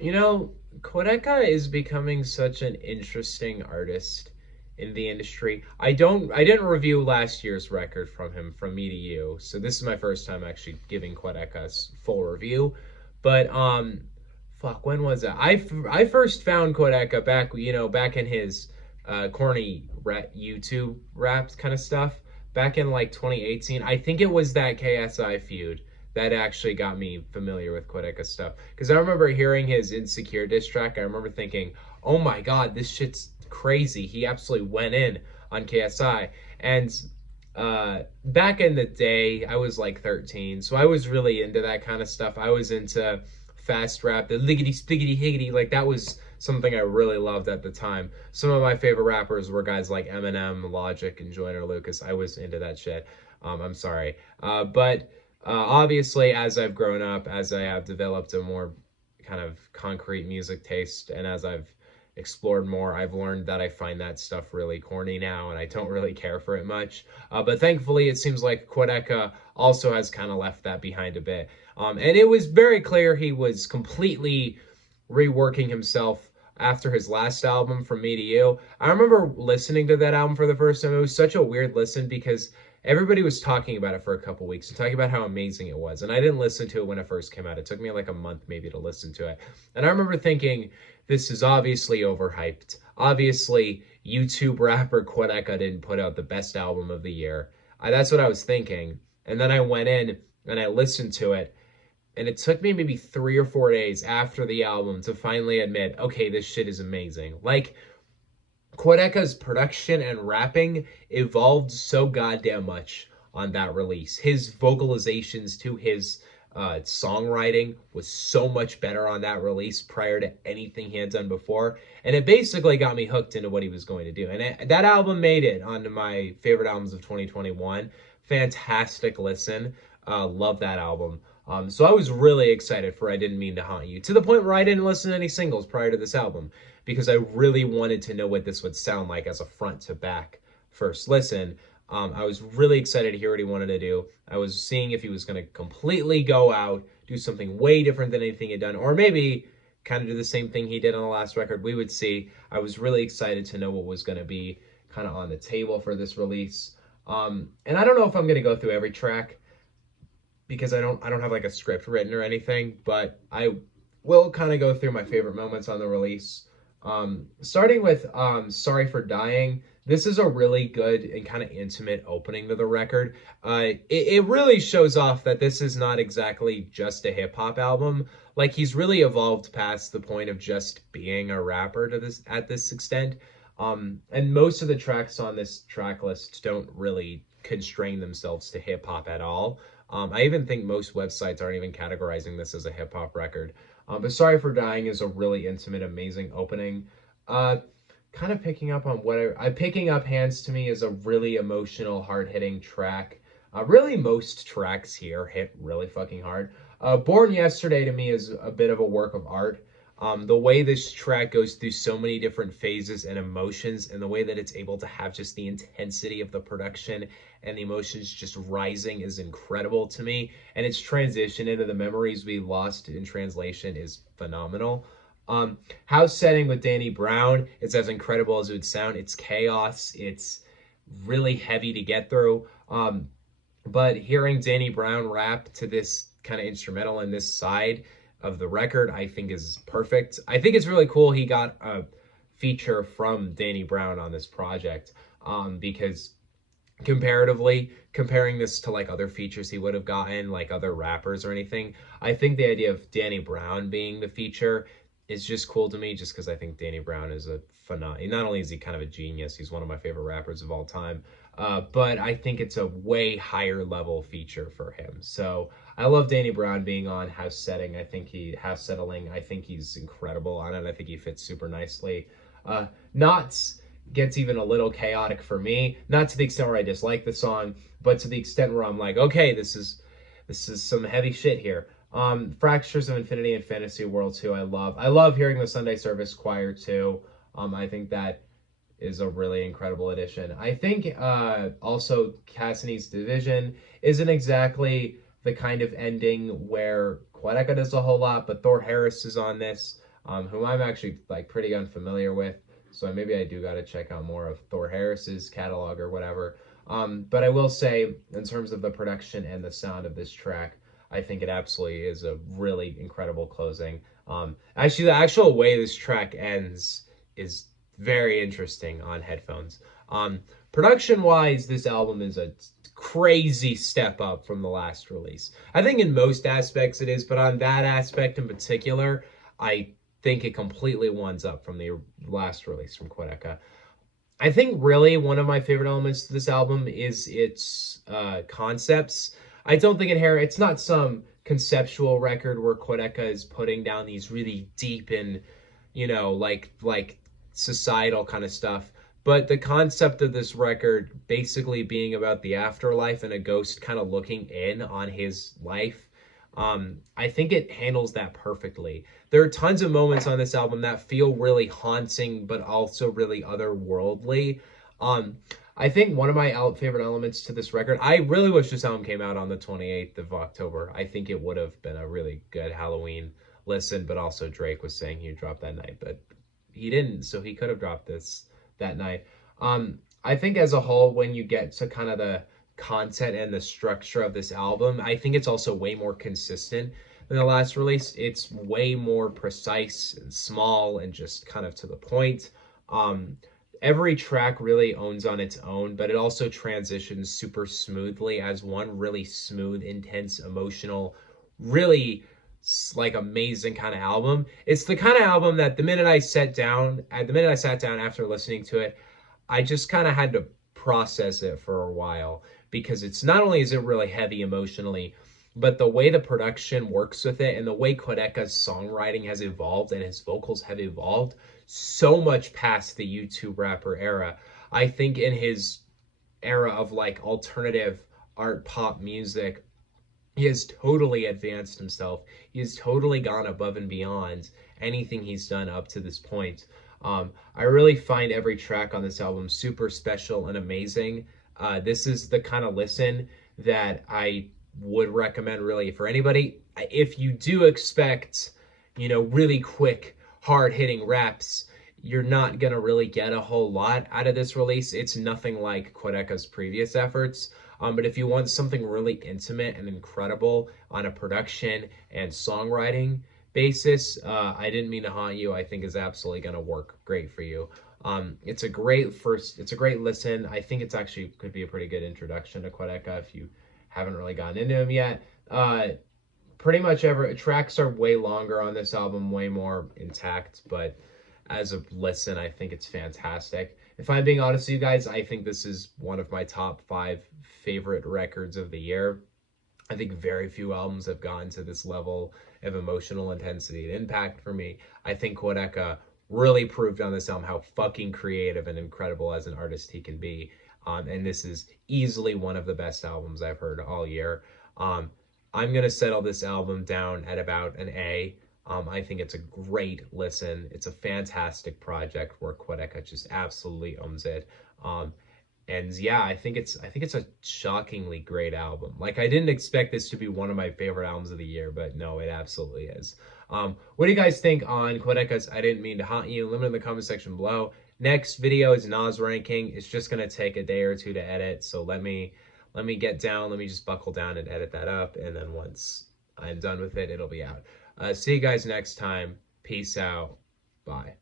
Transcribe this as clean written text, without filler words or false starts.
You know, Quadeca is becoming such an interesting artist in the industry. I didn't review last year's record from him, From Me to You. So this is my first time actually giving Quadeca's full review. But fuck, when was that? I first found Quadeca back, back in his corny YouTube rap kind of stuff back in like 2018. I think it was that KSI feud that actually got me familiar with Quadeca stuff. Because I remember hearing his Insecure diss track. I remember thinking, oh my god, this shit's crazy. He absolutely went in on KSI. And back in the day, I was like 13, so I was really into that kind of stuff. I was into fast rap, the liggity spiggity higgity. Like, that was something I really loved at the time. Some of my favorite rappers were guys like Eminem, Logic, and Joyner Lucas. I was into that shit. I'm sorry. But obviously, as I've grown up, as I have developed a more kind of concrete music taste, and as I've explored more, I've learned that I find that stuff really corny now, and I don't really care for it much. But thankfully, it seems like Quadeca also has kind of left that behind a bit. And it was very clear he was completely reworking himself after his last album, From Me to You. I remember listening to that album for the first time. It was such a weird listen because everybody was talking about it for a couple weeks and talking about how amazing it was. And I didn't listen to it when it first came out. It took me like a month maybe to listen to it. And I remember thinking, this is obviously overhyped. Obviously, YouTube rapper Quadeca didn't put out the best album of the year. That's what I was thinking. And then I went in and I listened to it, and it took me maybe 3 or 4 days after the album to finally admit, okay, this shit is amazing. Like, Quadeca's production and rapping evolved so goddamn much on that release. His vocalizations to his songwriting was so much better on that release prior to anything he had done before. And it basically got me hooked into what he was going to do. And that album made it onto my favorite albums of 2021. Fantastic listen. Love that album. So I was really excited for I Didn't Mean to Haunt You, to the point where I didn't listen to any singles prior to this album because I really wanted to know what this would sound like as a front to back first listen. I was really excited to hear what he wanted to do. I was seeing if he was going to completely go out, do something way different than anything he'd done, or maybe kind of do the same thing he did on the last record. We would see. I was really excited to know what was going to be kind of on the table for this release. And I don't know if I'm going to go through every track because I don't have like a script written or anything, but I will kind of go through my favorite moments on the release. Starting with Sorry for Dying. This is a really good and kind of intimate opening to the record. It really shows off that this is not exactly just a hip hop album. Like, he's really evolved past the point of just being a rapper to this at this extent. And most of the tracks on this track list don't really constrain themselves to hip hop at all. I even think most websites aren't even categorizing this as a hip hop record. But Sorry for Dying is a really intimate, amazing opening. Uh, Kind of picking up on what I picking up Hands to Me is a really emotional, hard hitting track. Really, most tracks here hit really fucking hard. Born Yesterday to me is a bit of a work of art. The way this track goes through so many different phases and emotions, and the way that it's able to have just the intensity of the production and the emotions just rising is incredible to me. And its transition into the memories we lost in translation is phenomenal. House Setting with Danny Brown is as incredible as it would sound. It's chaos. It's really heavy to get through. But hearing Danny Brown rap to this kind of instrumental in this side of the record, I think is perfect. I think it's really cool he got a feature from Danny Brown on this project, because comparatively, comparing this to like other features he would have gotten, like other rappers or anything, I think the idea of Danny Brown being the feature is just cool to me, just because I think Danny Brown is a phenomenal. Not only is he kind of a genius, he's one of my favorite rappers of all time, but I think it's a way higher level feature for him. So I love Danny Brown being on House Setting. House Settling. I think he's incredible on it. I think he fits super nicely. Knots gets even a little chaotic for me. Not to the extent where I dislike the song, but to the extent where I'm like, okay, this is some heavy shit here. Fractures of Infinity and Fantasy World 2, I love. I love hearing the Sunday Service Choir too. I think that is a really incredible addition. I think also Cassidy's Division isn't exactly the kind of ending where Quadeca does a whole lot, but Thor Harris is on this. whom I'm actually like pretty unfamiliar with. So maybe I do got to check out more of Thor Harris's catalog or whatever. But I will say, in terms of the production and the sound of this track, I think it absolutely is a really incredible closing. Actually, the actual way this track ends is very interesting on headphones. Production wise, this album is a crazy step up from the last release. I think in most aspects it is, but on that aspect in particular, I think it completely ones up from the last release from Quadeca. I think really one of my favorite elements to this album is its concepts. I don't think it's not some conceptual record where Quadeca is putting down these really deep and, like societal kind of stuff. But the concept of this record basically being about the afterlife and a ghost kind of looking in on his life, I think it handles that perfectly. There are tons of moments on this album that feel really haunting, but also really otherworldly. Um, I think one of my favorite elements to this record, I really wish this album came out on the 28th of October. I think it would have been a really good Halloween listen, but also Drake was saying he'd drop that night, but he didn't, so he could have dropped this that night. I think as a whole, when you get to kind of the content and the structure of this album, I think it's also way more consistent than the last release. It's way more precise and small and just kind of to the point. Um, every track really owns on its own, but it also transitions super smoothly as one really smooth, intense, emotional, really like amazing kind of album. It's the kind of album that the minute I sat down after listening to it, I just kind of had to process it for a while because it's not only is it really heavy emotionally, but the way the production works with it and the way Quadeca's songwriting has evolved and his vocals have evolved so much past the YouTube rapper era. I think in his era of like alternative art pop music, he has totally advanced himself. He has totally gone above and beyond anything he's done up to this point. I really find every track on this album super special and amazing. This is the kind of listen that I would recommend really for anybody. If you do expect, really quick, hard hitting raps, you're not going to really get a whole lot out of this release. It's nothing like Quadeca's previous efforts. But if you want something really intimate and incredible on a production and songwriting basis, I Didn't Mean to Haunt You, I think is absolutely going to work great for you. It's a great listen. I think it's actually could be a pretty good introduction to Quadeca if you haven't really gotten into him yet. Pretty much every tracks are way longer on this album, way more intact, but as a listen, I think it's fantastic. If I'm being honest with you guys, I think this is one of my top 5 favorite records of the year. I think very few albums have gotten to this level of emotional intensity and impact for me. I think Quadeca really proved on this album how fucking creative and incredible as an artist he can be. And this is easily one of the best albums I've heard all year. I'm going to settle this album down at about an A. I think it's a great listen. It's a fantastic project where Quadeca just absolutely owns it. And yeah, I think it's a shockingly great album. Like I didn't expect this to be one of my favorite albums of the year, but no, it absolutely is. What do you guys think on Quadeca's I Didn't Mean to Haunt You? Let me know in the comment section below. Next video is Nas ranking. It's just gonna take a day or two to edit, so let me get down. Let me just buckle down and edit that up, and then once I'm done with it, it'll be out. See you guys next time. Peace out. Bye.